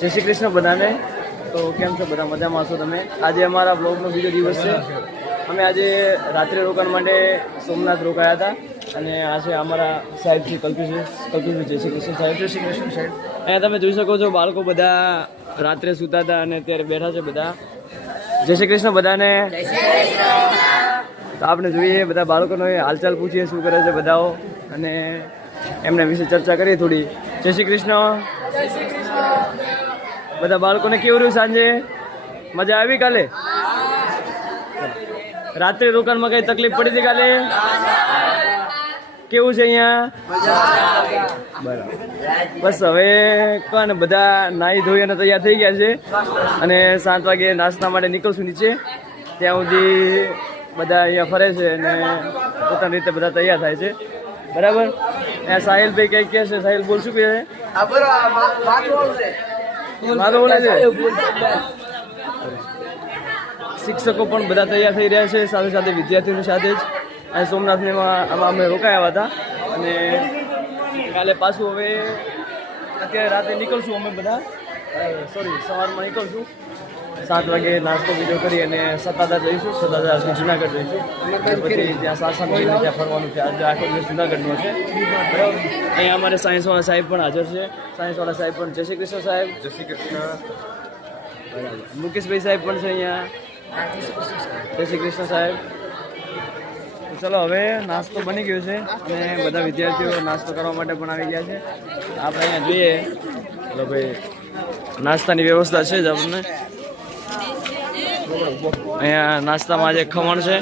જય શ્રી કૃષ્ણ બધાને. તો કેમ છો બધા? મજામાં છો તમે? આજે અમારા બ્લોગનો બીજો દિવસ છે. અમે આજે રાત્રે રોકાણ માટે સોમનાથ રોકાયા હતા અને આ છે અમારા સાહેબ શ્રી કલ્પેશભાઈ. જય શ્રી કૃષ્ણ સાહેબ. જય શ્રી કૃષ્ણ સાહેબ. અહીંયા તમે જોઈ શકો છો બાળકો બધા રાત્રે સૂતા હતા અને અત્યારે બેઠા છે બધા. જય શ્રી કૃષ્ણ બધાને. તો આપણે જોઈએ બધા બાળકોનો હાલચાલ પૂછીએ શું કરે છે બધાઓ અને એમના વિશે ચર્ચા કરીએ થોડી. જય શ્રી કૃષ્ણ. બધા બાળકોને કેવું રહ્યું સાંજે? મજા આવી કાલે? રાત્રે રોકાણમાં કઈ તકલીફ પડી હતી કાલે? કેવું છે અહીંયા? બરાબર. બસ હવે કોને બધા નાહી ધોઈ અને તૈયાર થઈ ગયા છે અને 7 વાગે નાસ્તા માટે નીકળશું નીચે. ત્યાં સુધી બધા અહીંયા ફરે છે અને પોતાની રીતે બધા તૈયાર થાય છે. બરાબર. અહીંયા સાહિલભાઈ કંઈક કહે છે. સાહિલ બોલ શું કહે છે? મારો બોલે છે. શિક્ષકો પણ બધા તૈયાર થઈ રહ્યા છે સાથે સાથે વિદ્યાર્થીઓની સાથે જ. અને સોમનાથમાં અમે રોકાયા હતા અને કાલે પાછું હવે અત્યારે રાતે નીકળશું અમે બધા. સવારમાં નીકળશું 7 વાગે નાસ્તો બીજો કરી અને સત્તાધાર જઈશું. સત્તાધારથી જુનાગઢ જઈશું પછી ત્યાં સાસણ જઈને ત્યાં ફરવાનું છે. આજે આખો દિવસ જુનાગઢનો છે. બરાબર. અહીંયા અમારે સાયન્સવાળા સાહેબ પણ હાજર છે. સાયન્સવાળા સાહેબ પણ. જય શ્રી કૃષ્ણ સાહેબ. જય શ્રી કૃષ્ણ. મુકેશભાઈ સાહેબ પણ છે અહીંયા. જય શ્રી કૃષ્ણ સાહેબ. ચલો હવે નાસ્તો બની ગયો છે અને બધા વિદ્યાર્થીઓ નાસ્તો કરવા માટે પણ આવી ગયા છે. આપણે અહીંયા જોઈએ. ચલો ભાઈ નાસ્તાની વ્યવસ્થા છે જ આપણને. અહીંયા નાસ્તામાં આજે ખમણ છે.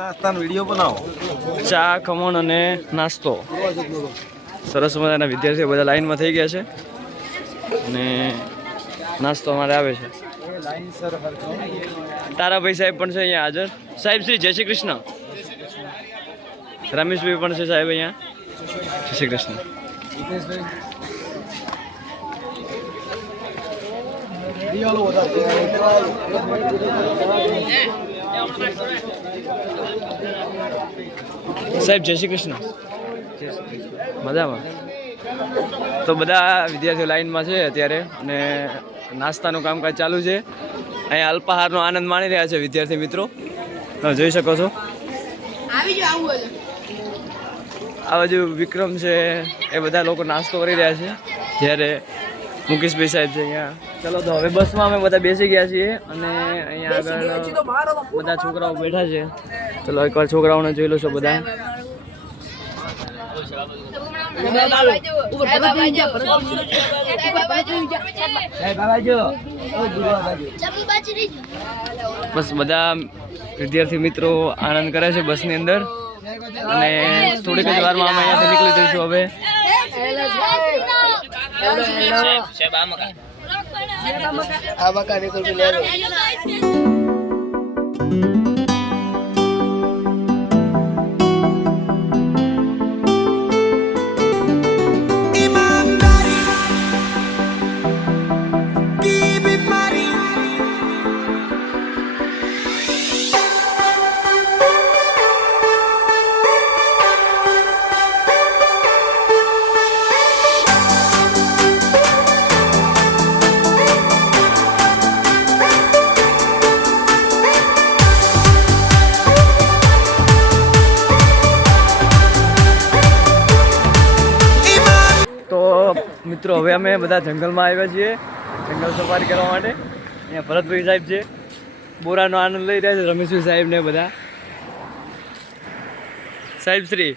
નાસ્તાનો વિડીયો બનાવો. ચા, ખમણ અને નાસ્તો. સરસ મજાના વિદ્યાર્થીઓ બધા લાઈનમાં થઈ ગયા છે અને નાસ્તો અમારે આવે છે. તારાભાઈ સાહેબ પણ છે અહીંયા હાજર. સાહેબ શ્રી જય શ્રી કૃષ્ણ. રમેશભાઈ પણ છે સાહેબ અહીંયા. જય શ્રી કૃષ્ણ. સાહેબ જય શ્રી કૃષ્ણ. મજામાં. તો બધા વિદ્યાર્થીઓ લાઈનમાં છે અત્યારે અને નાસ્તાનું કામકાજ ચાલુ છે. અહીંયા અલ્પાહારનો આનંદ માણી રહ્યા છે વિદ્યાર્થી મિત્રો. તમે જોઈ શકો છો. આ બાજુ વિક્રમ છે એ બધા લોકો નાસ્તો કરી રહ્યા છે જ્યારે મુકેશભાઈ સાહેબ છે અહીંયા. ચલો તો હવે બસમાં અમે બધા બેસી ગયા છીએ અને અહીંયા આગળ બધા છોકરાઓ બેઠા છે. ચલો એકવાર છોકરાઓને જોઈ લો છો બધા. બસ બધા વિદ્યાર્થી મિત્રો આનંદ કરે છે બસની અંદર અને થોડીક જ વારમાં અમે અહીંયાથી નીકળી જઈશું હવે. મિત્રો હવે અમે બધા જંગલમાં આવ્યા છીએ જંગલ સફારી કરવા માટે. અહીંયા ભરતભાઈ સાહેબ છે. બોરાનો આનંદ લઈ રહ્યા છે. રમેશભાઈ સાહેબ ને બધા સાહેબ શ્રી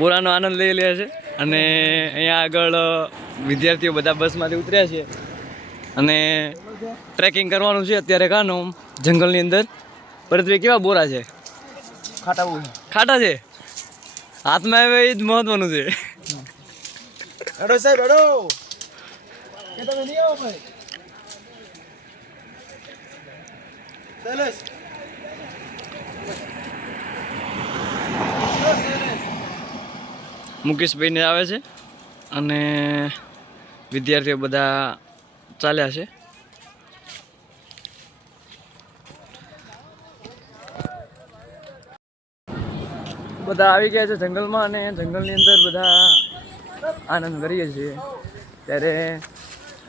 બોરાનો આનંદ લઈ રહ્યા છે અને અહીંયા આગળ વિદ્યાર્થીઓ બધા બસમાંથી ઉતર્યા છે અને ટ્રેકિંગ કરવાનું છે અત્યારે. કાનો જંગલની અંદર. ભરતભાઈ કેવા બોરા છે? ખાટા છે. હાથમાં આવે એ જ મહત્વનું છે. અડો સાહેબ અડો. કે તમે નહીં આવો ભાઈ? મુકેશભાઈને આવે છે અને વિદ્યાર્થીઓ બધા ચાલ્યા છે. બધા આવી ગયા છે જંગલમાં અને જંગલની અંદર બધા આનંદ કરીએ છીએ. ત્યારે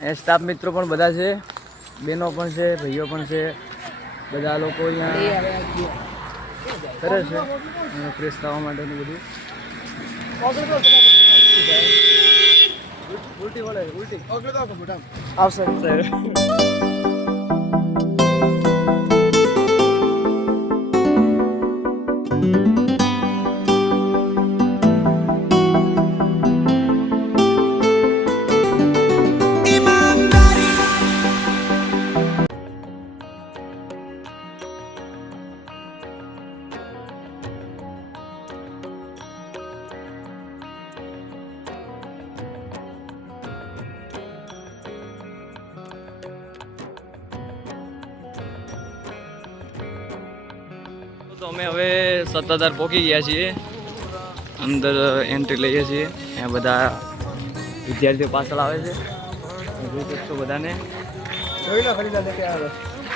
એ સ્ટાફ મિત્રો પણ બધા છે, બહેનો પણ છે, ભાઈઓ પણ છે, બધા લોકો અહીંયા કરે છે ફ્રેશ થવા માટેનું બધું. ઉલટી બોલે ઉલટી આવશે. તો અમે હવે સત્તાધાર પહોંચી ગયા છીએ, અંદર એન્ટ્રી લઈએ છીએ. અહીંયા બધા વિદ્યાર્થીઓ પાછળ આવે છે, જોઈ શકશો બધાને.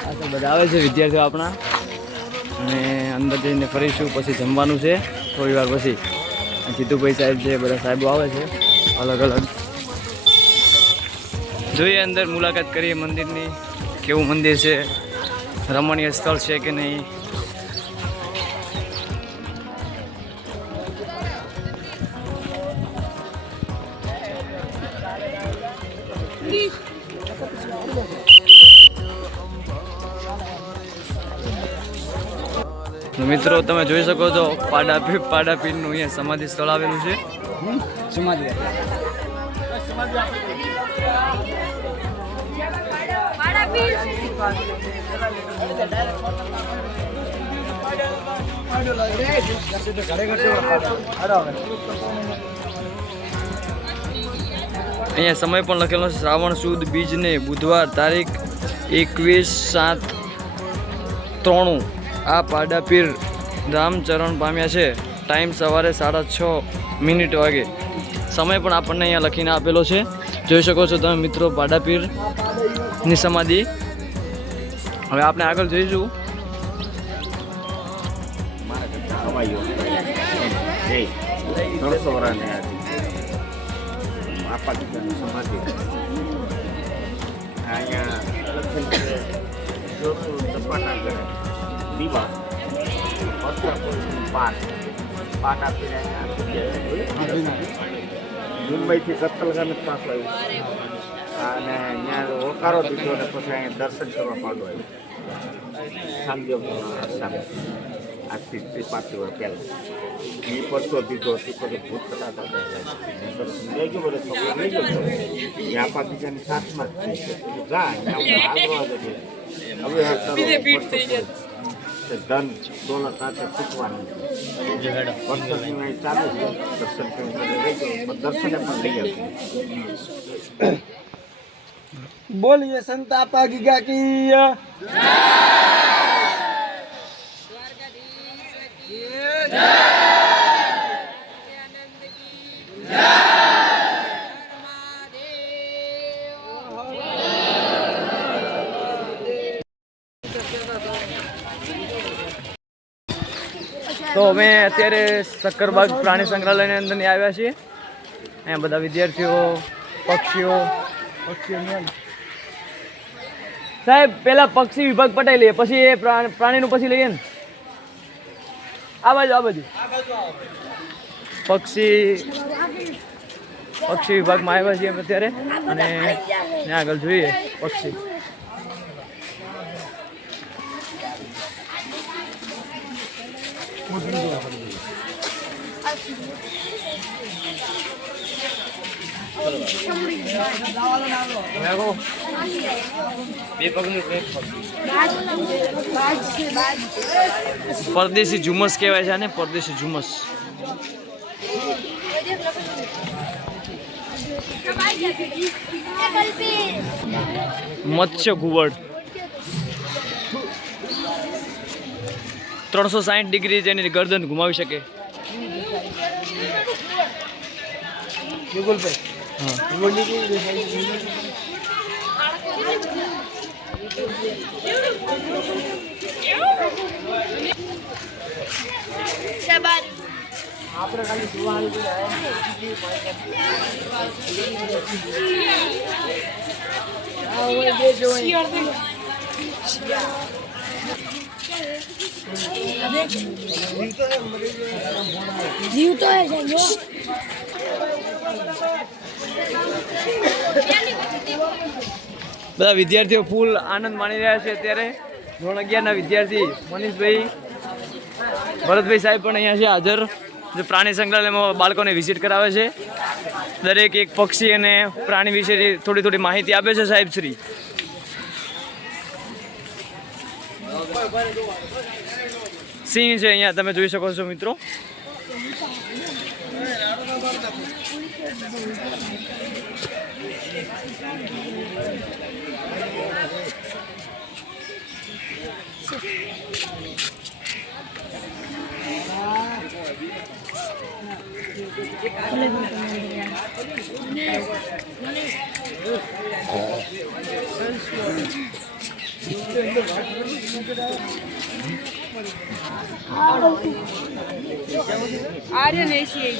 આ તો બધા આવે છે વિદ્યાર્થીઓ આપણા, અને અંદર જઈને ફરીશું. પછી જમવાનું છે થોડી વાર પછી. જીતુભાઈ સાહેબ છે, બધા સાહેબો આવે છે અલગ અલગ. જોઈએ અંદર મુલાકાત કરીએ મંદિરની, કેવું મંદિર છે, રમણીય સ્થળ છે કે નહીં. મિત્રો તમે જોઈ શકો છો પાડાપીરનું અહીંયા સમાધિ સ્થળ આવેલું છે. સમાધિ અહીંયા સમય પણ લખેલો છે, શ્રાવણ સુદ બીજને બુધવાર તારીખ 21/7/93 આ પાડાપીર રામચરણ પામ્યા છે. ટાઈમ સવારે 6:30 વાગે. સમય પણ આપણને અહીંયા લખીને આપેલો છે, જોઈ શકો છો તમે મિત્રો પાડાપીરની સમાધિ. હવે આપણે આગળ જઈશું. મુંબઈથી કત્તલગામ પાસ આવ્યું અને ત્યાં હોકારો દીધો ને પછી અહીંયા દર્શન કરવા માંડો આવ્યું. સાંજે આજથી 3-5 વર્ષ પહેલાં એ પરસો દીધો તે પછી ભૂત કટાતા લઈ ગયો, બધો છોકરો લઈ ગયો. ત્યાં પાકિસ્તાની સાથમાં જ જા હાલવા જશે. હવે ધન દોલત સાથે પૂછવાનું ચાલુ છે. દર્શન દર્શને પણ લઈ આવ્યું. બોલીએ સંત આપા ગીગા કી. તો અમે અત્યારે સક્કરબાગ પ્રાણી સંગ્રહાલયની અંદર આવ્યા છીએ. અહીંયા બધા વિદ્યાર્થીઓ, પક્ષીઓ. સાહેબ પહેલા પક્ષી વિભાગ પટાઈ લઈએ, પછી એ પ્રાણીનું પછી લઈએ ને. આ બાજુ પક્ષી વિભાગમાં આવ્યા છીએ અત્યારે, અને ત્યાં આગળ જોઈએ પક્ષી. પરદેશી ઝુમસ કહેવાય છે આને, પરદેશી ઝુમસ. મત્સ્ય ઘુવડ 360 ડિગ્રી જેની ગરદન ઘુમાવી શકે. જીવ તો હે જો બધા વિદ્યાર્થીઓ ફૂલ આનંદ માણી રહ્યા છે અત્યારે ધોરણ 11ના વિદ્યાર્થી મનીષભાઈ ભરતભાઈ સાહેબ પણ અહીંયા છે હાજર, જે પ્રાણી સંગ્રહાલયમાં બાળકોને વિઝિટ કરાવે છે. દરેક એક પક્ષી અને પ્રાણી વિશે થોડી થોડી માહિતી આપે છે સાહેબ શ્રી. સિંહ છે અહીંયા તમે જોઈ શકો છો મિત્રો. આર્યન 80.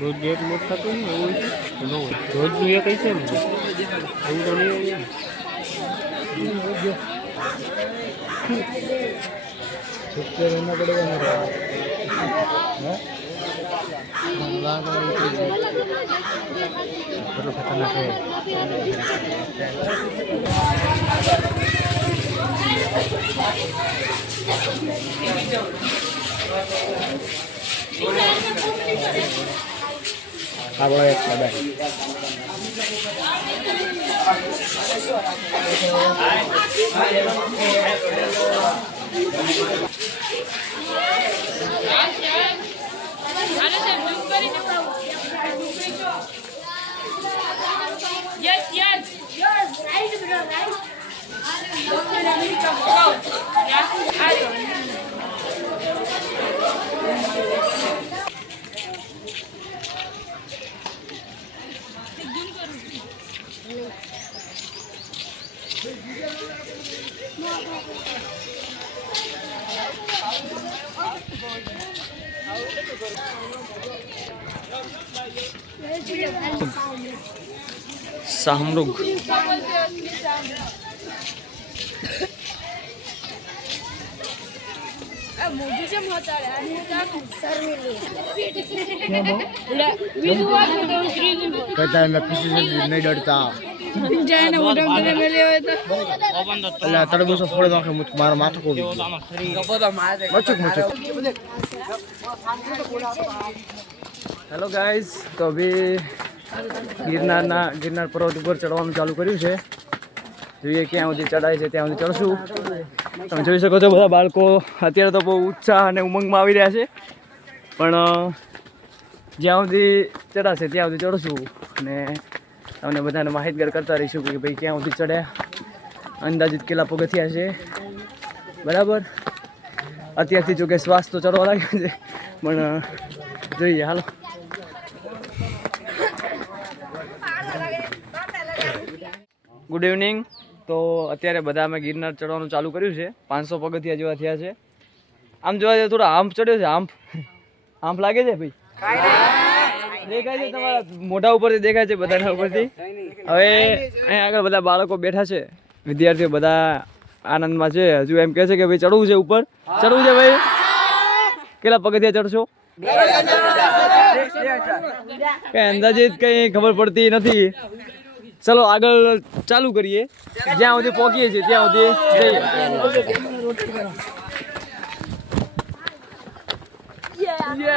રોજ ગેટ મોટ થતું ને એવું ન હોય. રોજ જોઈએ કઈ છે ને એવું તો નહીં હોય. ખતરનાક છે. આપણો એક Yes, yes. Yes, right, bro, right. શાહમૃગ મોઢું છે મોટા નહીં ડરતા જાયને મોઢા મને મેલે હોય તો એટલે તરબૂચ ફોડે નાખે મારા માથું કોડી મચુક હેલો ગાઈઝ, તો અભી ગિરનાર પર્વત ઉપર ચડવાનું ચાલુ કર્યું છે. જોઈએ ક્યાં સુધી ચડાય છે ત્યાં સુધી ચડશું. તમે જોઈ શકો છો બધા બાળકો અત્યારે તો બહુ ઉત્સાહ અને ઉમંગમાં આવી રહ્યા છે, પણ જ્યાં સુધી ચડાશે ત્યાં સુધી ચડશું અને તમને બધાને માહિતગાર કરતા રહીશું કે ભાઈ ક્યાં સુધી ચડ્યા, અંદાજિત કેટલા પગથિયા છે. બરાબર, અત્યારથી જો કે શ્વાસ તો ચડવા લાગ્યો છે, પણ જોઈએ હાલો. Good evening. તો અત્યારે બધા અમે ગિરનાર ચડવાનું ચાલુ કર્યું છે. 500 પગથિયા જેવા થયા છે. આમ જોવા જઈએ થોડો આંફ ચડ્યો છે. આંફ લાગે છે ભાઈ? દેખાય છે તમારા મોઢા ઉપરથી, દેખાય છે બધાના ઉપરથી. હવે અહીંયા આગળ બધા બાળકો બેઠા છે, વિદ્યાર્થીઓ બધા આનંદમાં છે. હજુ એમ કહે છે કે ભાઈ ચડવું છે, ઉપર ચડવું છે. ભાઈ કેટલા પગથિયા ચડશો? કઈ અંદાજિત કઈ ખબર પડતી નથી. ચલો આગળ ચાલુ કરીએ, જ્યાં સુધી પહોંચીએ છીએ ત્યાં સુધી જઈએ.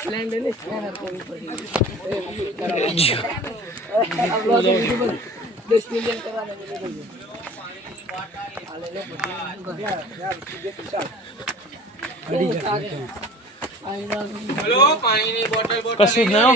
સ્પ્લેન્ડર ને સ્પ્લેન્ડર કરવું પડે. 10 મિલિયન કરવાના. કશું જ ના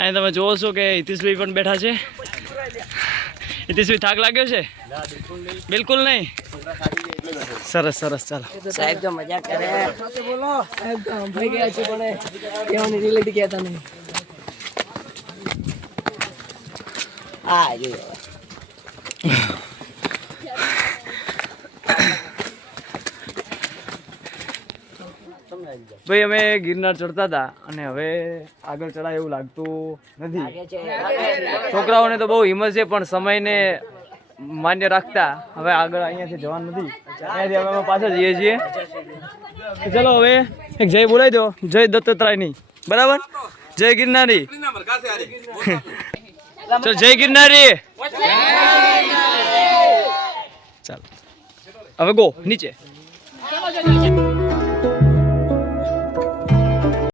અહીં તમે જોવો છો કે હિતેશભાઈ પણ બેઠા છે. હિતેશભાઈ થાક લાગ્યો છે? બિલકુલ નહીં. સરસ સરસ, ચાલો. સાહેબ તો મજાક કરે. બોલો સાહેબ તો ભાઈ ગયા છે પણ કહેવાની રિલેટી કહેતા નહીં. હા જો ભાઈ અમે ગિરનાર ચડતા હતા અને હવે આગળ ચડાય એવું લાગતું નથી. છોકરાઓને તો બહુ હિંમત છે પણ સમયને માન્ય રાખતા હવે આગળ અહીંયાથી જવાનું નથી. અહીંયાથી હવે અમે પાછા જઈએ છીએ. તો ચલો હવે એક જય બોલાવી દો, જય દત્તાત્રેયની. બરાબર? જય ગિરનારી. ચલો જય ગિરનારી. ચાલો હવે ગો નીચે.